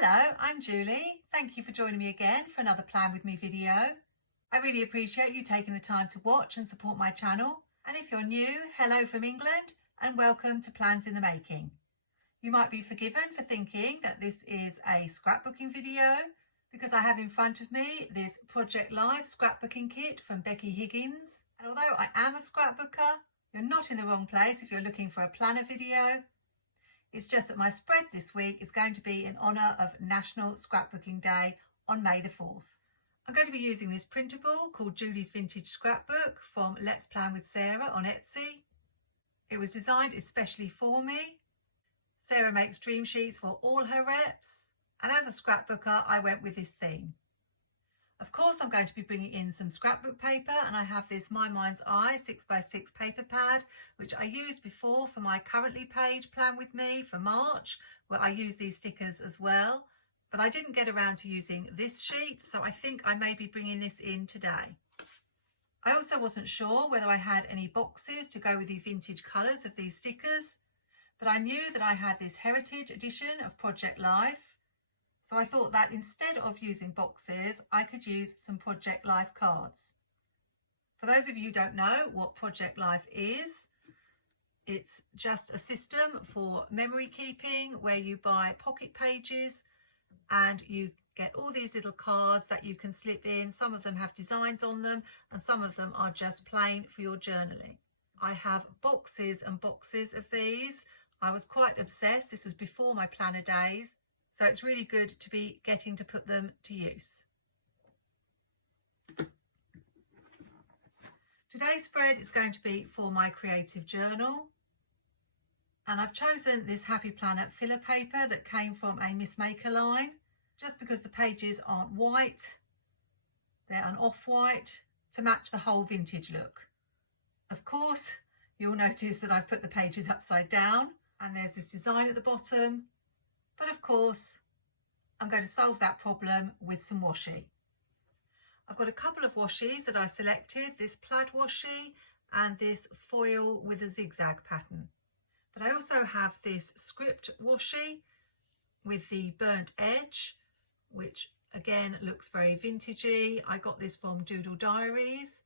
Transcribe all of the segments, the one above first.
Hello, I'm Julie. Thank you for joining me again for another Plan With Me video. I really appreciate you taking the time to watch and support my channel. And if you're new, hello from England and welcome to Plans in the Making. You might be forgiven for thinking that this is a scrapbooking video because I have in front of me this Project Life scrapbooking kit from Becky Higgins. And although I am a scrapbooker, you're not in the wrong place if you're looking for a planner video. It's just that my spread this week is going to be in honour of National Scrapbooking Day on May the 4th. I'm going to be using this printable called Julie's Vintage Scrapbook from Let's Plan with Sarah on Etsy. It was designed especially for me. Sarah makes dream sheets for all her reps, and as a scrapbooker I went with this theme. Of course I'm going to be bringing in some scrapbook paper, and I have this My Mind's Eye 6x6 paper pad which I used before for my currently page Plan With Me for March, where I use these stickers as well, but I didn't get around to using this sheet, so I think I may be bringing this in today. I also wasn't sure whether I had any boxes to go with the vintage colours of these stickers, but I knew that I had this heritage edition of Project Life. So I thought that instead of using boxes, I could use some Project Life cards. For those of you who don't know what Project Life is, it's just a system for memory keeping where you buy pocket pages and you get all these little cards that you can slip in. Some of them have designs on them and some of them are just plain for your journaling. I have boxes and boxes of these. I was quite obsessed. This was before my planner days. So it's really good to be getting to put them to use. Today's spread is going to be for my creative journal. And I've chosen this Happy Planner filler paper that came from a Miss Maker line, just because the pages aren't white, they're an off-white to match the whole vintage look. Of course, you'll notice that I've put the pages upside down and there's this design at the bottom. But of course, I'm going to solve that problem with some washi. I've got a couple of washies that I selected, this plaid washi and this foil with a zigzag pattern. But I also have this script washi with the burnt edge, which again looks very vintagey. I got this from Doodle Diaries.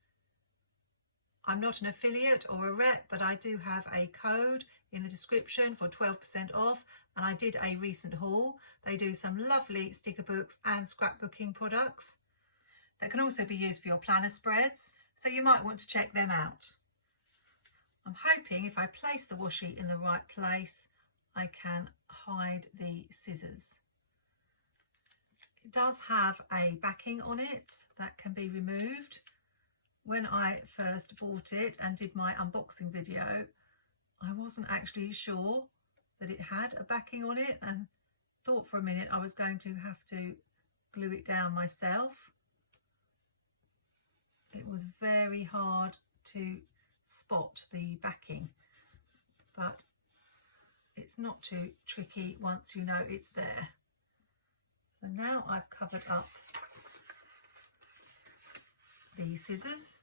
I'm not an affiliate or a rep, but I do have a code in the description for 12% off, and I did a recent haul. They do some lovely sticker books and scrapbooking products that can also be used for your planner spreads, so you might want to check them out. I'm hoping if I place the washi in the right place, I can hide the scissors. It does have a backing on it that can be removed. When I first bought it and did my unboxing video, I wasn't actually sure that it had a backing on it and thought for a minute I was going to have to glue it down myself. It was very hard to spot the backing, but it's not too tricky once you know it's there. So now I've covered up the scissors,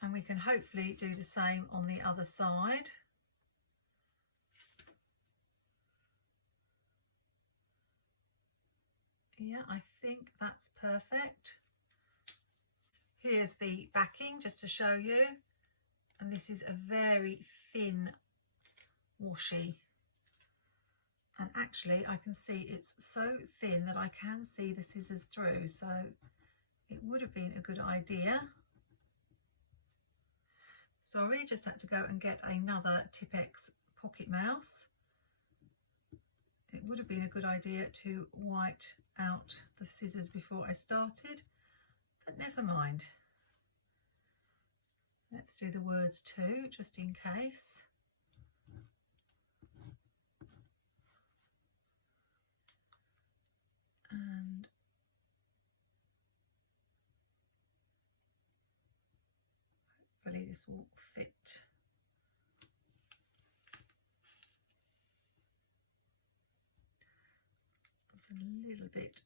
and we can hopefully do the same on the other side. Yeah, I think that's perfect. Here's the backing just to show you, and this is a very thin washi, and actually I can see it's so thin that I can see the scissors through, so it would have been a good idea. Sorry, just had to go and get another Tipp-Ex pocket mouse. It would have been a good idea to white out the scissors before I started, but never mind. Let's do the words too, just in case. And hopefully this will fit. It's a little bit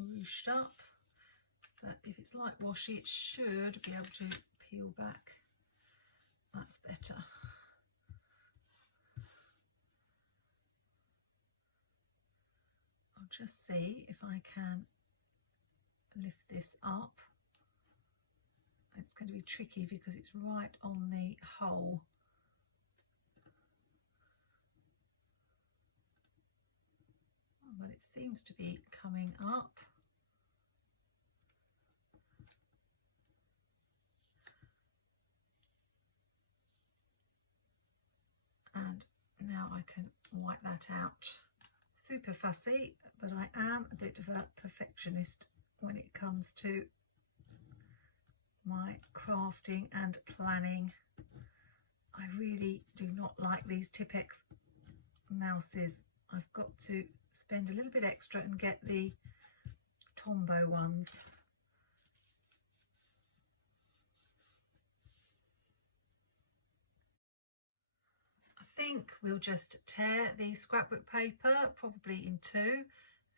ruched up, but if it's like washi it should be able to peel back. That's better. I'll just see if I can lift this up. It's going to be tricky because it's right on the hole. But it seems to be coming up. And now I can wipe that out. Super fussy, but I am a bit of a perfectionist when it comes to my crafting and planning. I really do not like these Tipp-Ex mouses. I've got to spend a little bit extra and get the Tombow ones. I think we'll just tear the scrapbook paper, probably in two,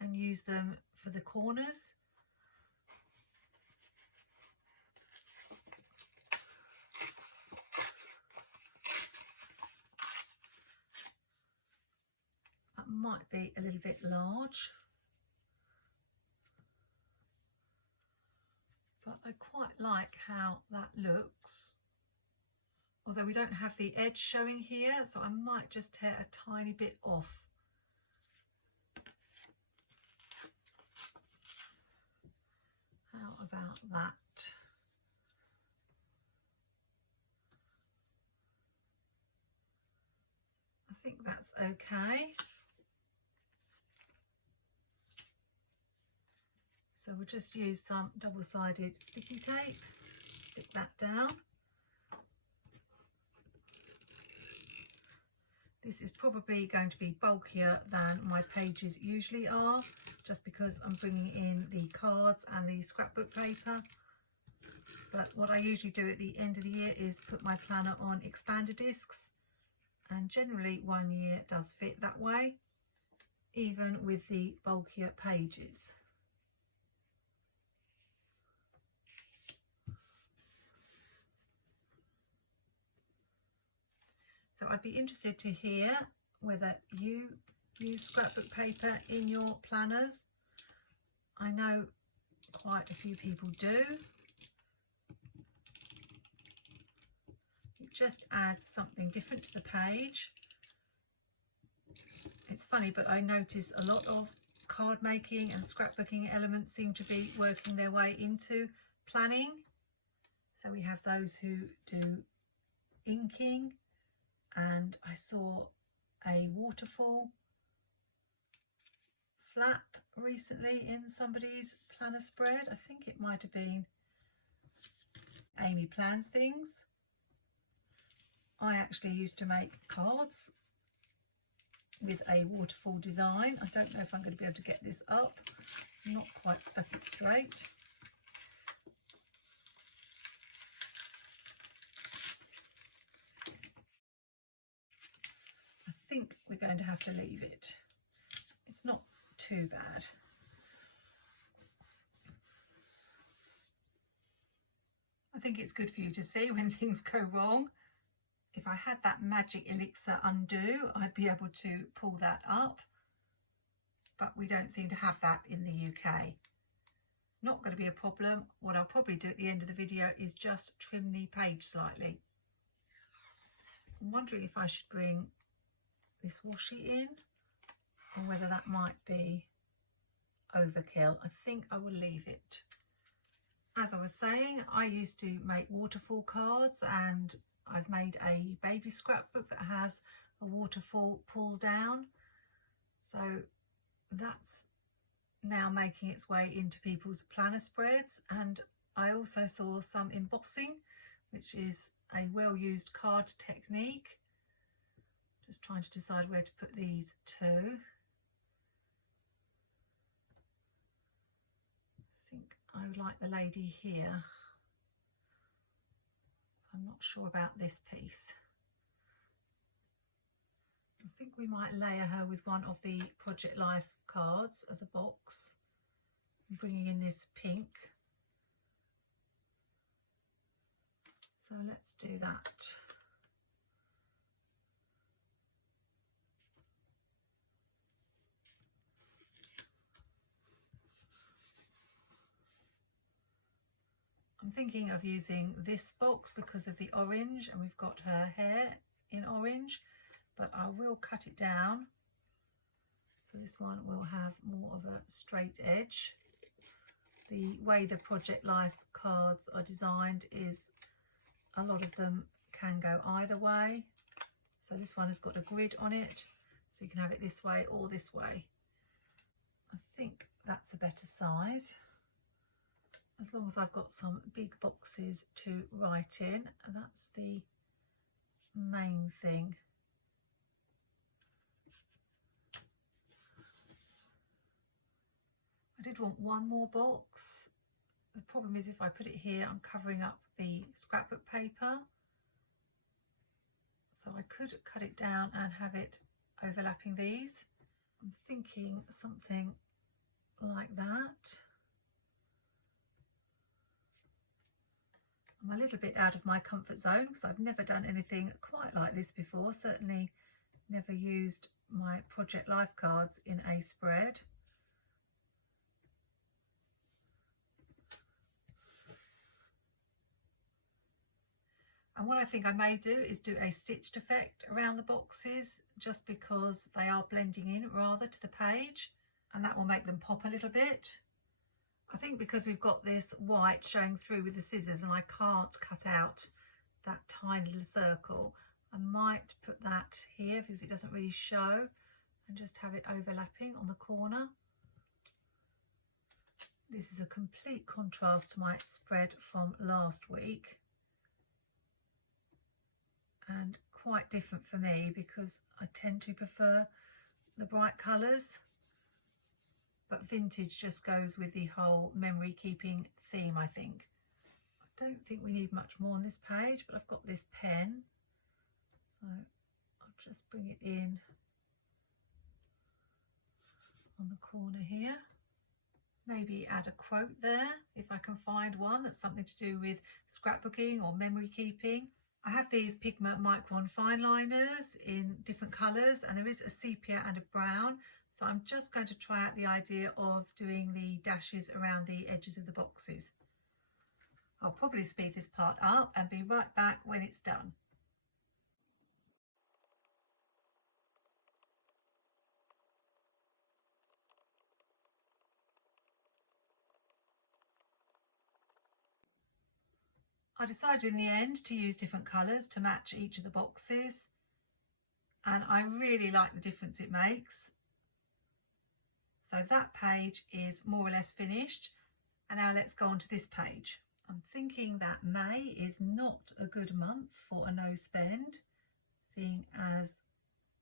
and use them for the corners. That might be a little bit large, but I quite like how that looks. Although we don't have the edge showing here, so I might just tear a tiny bit off. How about that? I think that's okay. So we'll just use some double-sided sticky tape, stick that down. This is probably going to be bulkier than my pages usually are, just because I'm bringing in the cards and the scrapbook paper. But what I usually do at the end of the year is put my planner on expander discs, and generally 1 year does fit that way, even with the bulkier pages. So I'd be interested to hear whether you use scrapbook paper in your planners. I know quite a few people do. It just adds something different to the page. It's funny, but I notice a lot of card making and scrapbooking elements seem to be working their way into planning. So we have those who do inking, and I saw a waterfall flap recently in somebody's planner spread. I think it might have been Amy Plans Things. I actually used to make cards with a waterfall design. I don't know if I'm going to be able to get this up. I'm not quite stuck it straight. I think we're going to have to leave it. It's not too bad. I think it's good for you to see when things go wrong. If I had that magic elixir undo, I'd be able to pull that up, but we don't seem to have that in the UK. It's not going to be a problem. What I'll probably do at the end of the video is just trim the page slightly. I'm wondering if I should bring this washi in, or whether that might be overkill. I think I will leave it. As I was saying, I used to make waterfall cards, and I've made a baby scrapbook that has a waterfall pull down. So that's now making its way into people's planner spreads. And I also saw some embossing, which is a well-used card technique. Just trying to decide where to put these to. I think I would like the lady here. I'm not sure about this piece. I think we might layer her with one of the Project Life cards as a box. I'm bringing in this pink. So let's do that. I'm thinking of using this box because of the orange, and we've got her hair in orange, but I will cut it down. So this one will have more of a straight edge. The way the Project Life cards are designed is a lot of them can go either way. So this one has got a grid on it, so you can have it this way or this way. I think that's a better size. As long as I've got some big boxes to write in, that's the main thing. I did want one more box. The problem is if I put it here, I'm covering up the scrapbook paper. So I could cut it down and have it overlapping these. I'm thinking something like that. I'm a little bit out of my comfort zone because I've never done anything quite like this before. Certainly never used my Project Life cards in a spread. And what I think I may do is do a stitched effect around the boxes, just because they are blending in rather to the page, and that will make them pop a little bit. I think because we've got this white showing through with the scissors and I can't cut out that tiny little circle, I might put that here because it doesn't really show, and just have it overlapping on the corner. This is a complete contrast to my spread from last week, and quite different for me because I tend to prefer the bright colours, but vintage just goes with the whole memory keeping theme, I think. I don't think we need much more on this page, but I've got this pen, so I'll just bring it in on the corner here. Maybe add a quote there if I can find one that's something to do with scrapbooking or memory keeping. I have these Pigment Micron fine liners in different colours, and there is a sepia and a brown, so I'm just going to try out the idea of doing the dashes around the edges of the boxes. I'll probably speed this part up and be right back when it's done. I decided in the end to use different colours to match each of the boxes, and I really like the difference it makes. So that page is more or less finished, and now let's go on to this page. I'm thinking that May is not a good month for a no spend, seeing as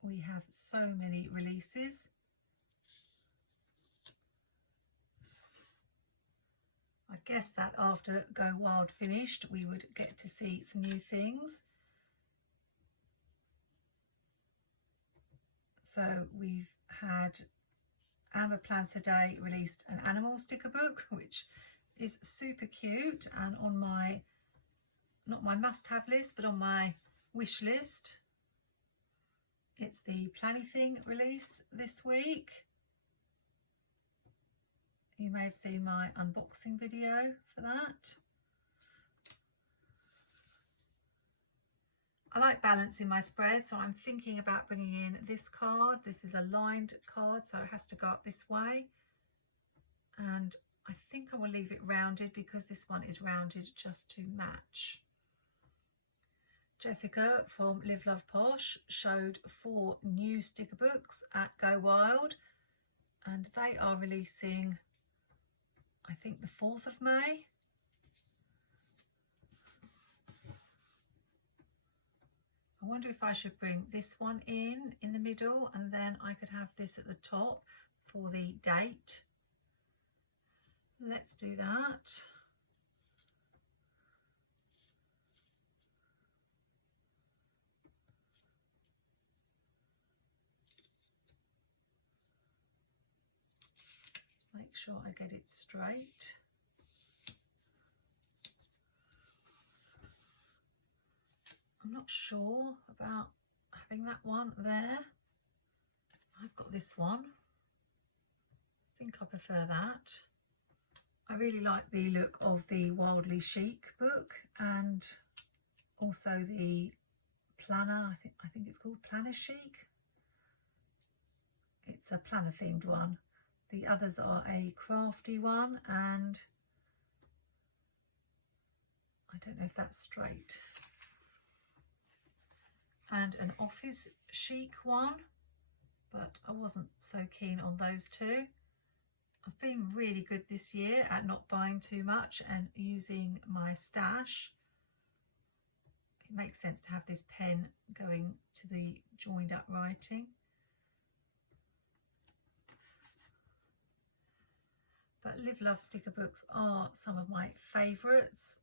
we have so many releases. I guess that after Go Wild finished, we would get to see some new things. So we've had Amber Plans Today released an animal sticker book, which is super cute and on my, not my must-have list, but on my wish list. It's the Planny Thing release this week. You may have seen my unboxing video for that. I like balance in my spread, so I'm thinking about bringing in this card. This is a lined card, so it has to go up this way. And I think I will leave it rounded because this one is rounded just to match. Jessica from Live Love Posh showed 4 new sticker books at Go Wild, and they are releasing, I think, the 4th of May. I wonder if I should bring this one in the middle, and then I could have this at the top for the date. Let's do that. Make sure I get it straight. I'm not sure about having that one there. I've got this one. I think I prefer that. I really like the look of the Wildly Chic book, and also the planner. I think it's called Planner Chic. It's a planner themed one. The others are a crafty one, and I don't know if that's straight, and an office chic one, but I wasn't so keen on those two. I've been really good this year at not buying too much and using my stash. It makes sense to have this pen going to the joined up writing. But Live Love sticker books are some of my favourites,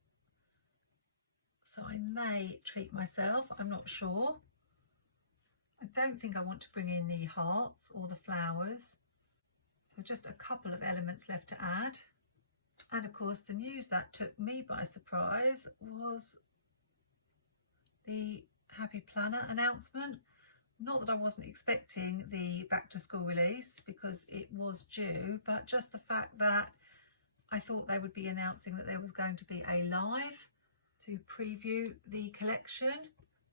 so I may treat myself, I'm not sure. I don't think I want to bring in the hearts or the flowers, so just a couple of elements left to add. And of course the news that took me by surprise was the Happy Planner announcement. Not that I wasn't expecting the back to school release because it was due, but just the fact that I thought they would be announcing that there was going to be a live to preview the collection.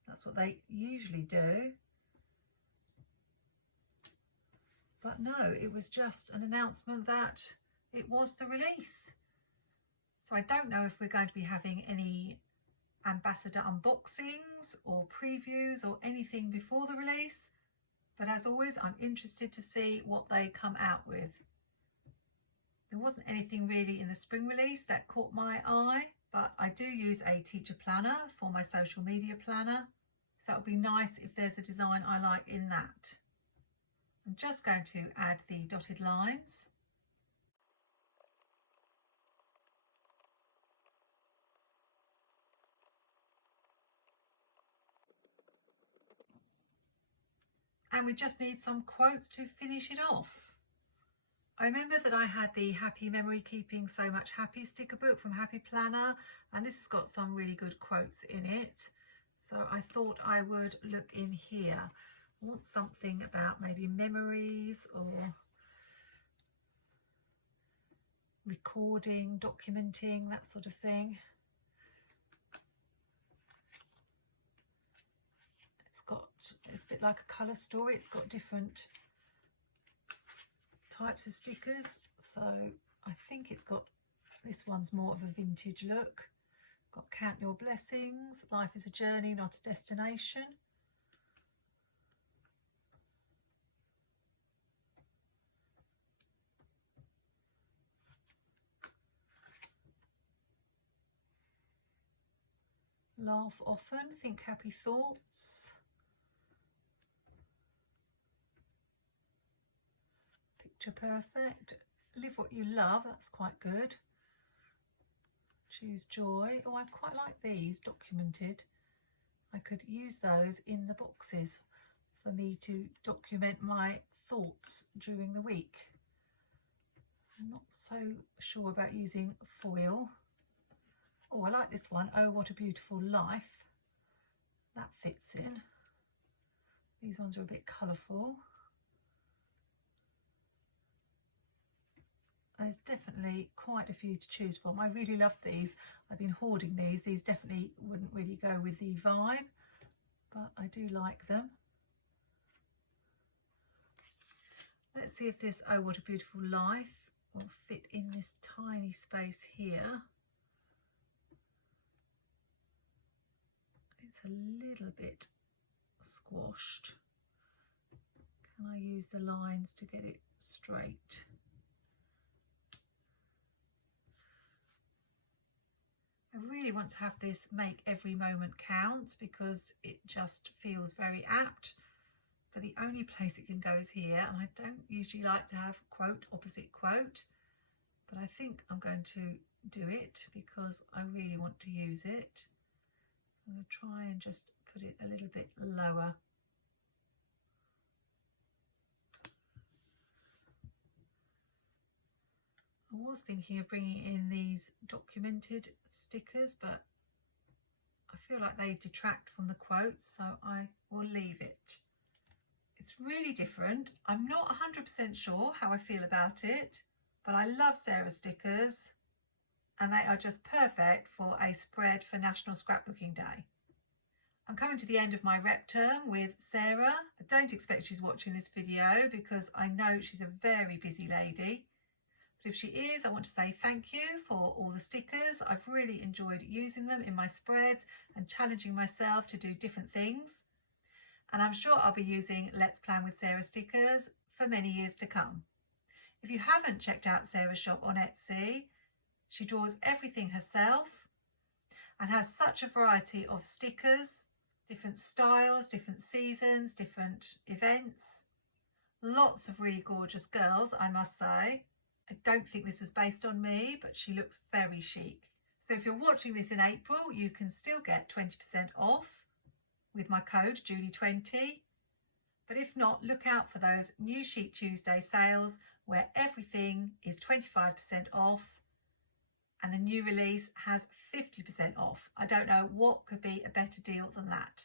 That's what they usually do. But no, it was just an announcement that it was the release. So I don't know if we're going to be having any ambassador unboxings or previews or anything before the release, but as always I'm interested to see what they come out with. There wasn't anything really in the spring release that caught my eye, but I do use a teacher planner for my social media planner, so it would be nice if there's a design I like in that. I'm just going to add the dotted lines. And we just need some quotes to finish it off. I remember that I had the Happy Memory Keeping So Much Happy sticker book from Happy Planner, and this has got some really good quotes in it. So I thought I would look in here. I want something about maybe memories or recording, documenting, that sort of thing. It's a bit like a colour story. It's got different types of stickers, so I think it's got, this one's more of a vintage look. Got Count Your Blessings, Life is a Journey, Not a Destination. Laugh Often, Think Happy Thoughts. Picture Perfect, Live What You Love, that's quite good. Choose Joy. Oh, I quite like these documented. I could use those in the boxes for me to document my thoughts during the week. I'm not so sure about using foil. Oh, I like this one, Oh What a Beautiful Life. That fits in. These ones are a bit colourful. There's definitely quite a few to choose from. I really love these. I've been hoarding these. These definitely wouldn't really go with the vibe, but I do like them. Let's see if this Oh What a Beautiful Life will fit in this tiny space here. It's a little bit squashed. Can I use the lines to get it straight? I really want to have this make every moment count because it just feels very apt, but the only place it can go is here, and I don't usually like to have quote opposite quote, but I think I'm going to do it because I really want to use it. So I'm going to try and just put it a little bit lower. I was thinking of bringing in these documented stickers, but I feel like they detract from the quotes, so I will leave it. It's really different. I'm not 100% sure how I feel about it, but I love Sarah stickers. and they are just perfect for a spread for National Scrapbooking Day. I'm coming to the end of my rep term with Sarah. I don't expect she's watching this video because I know she's a very busy lady. But if she is, I want to say thank you for all the stickers. I've really enjoyed using them in my spreads and challenging myself to do different things. And I'm sure I'll be using Let's Plan with Sarah stickers for many years to come. If you haven't checked out Sarah's shop on Etsy, she draws everything herself and has such a variety of stickers, different styles, different seasons, different events. Lots of really gorgeous girls, I must say. I don't think this was based on me, but she looks very chic. So if you're watching this in April, you can still get 20% off with my code Julie20. But if not, look out for those New Sheet Tuesday sales where everything is 25% off and the new release has 50% off. I don't know what could be a better deal than that.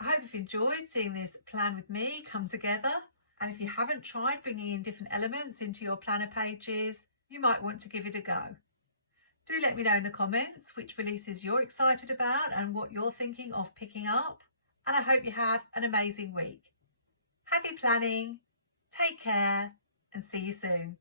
I hope you've enjoyed seeing this plan with me come together. And if you haven't tried bringing in different elements into your planner pages, you might want to give it a go. Do let me know in the comments which releases you're excited about and what you're thinking of picking up. And I hope you have an amazing week. Happy planning, take care, and see you soon.